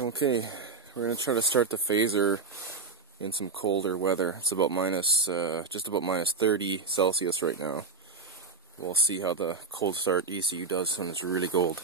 Okay, we're going to try to start the Phazer in some colder weather. It's about just about minus 30 Celsius right now. We'll see how the cold start ECU does when it's really cold.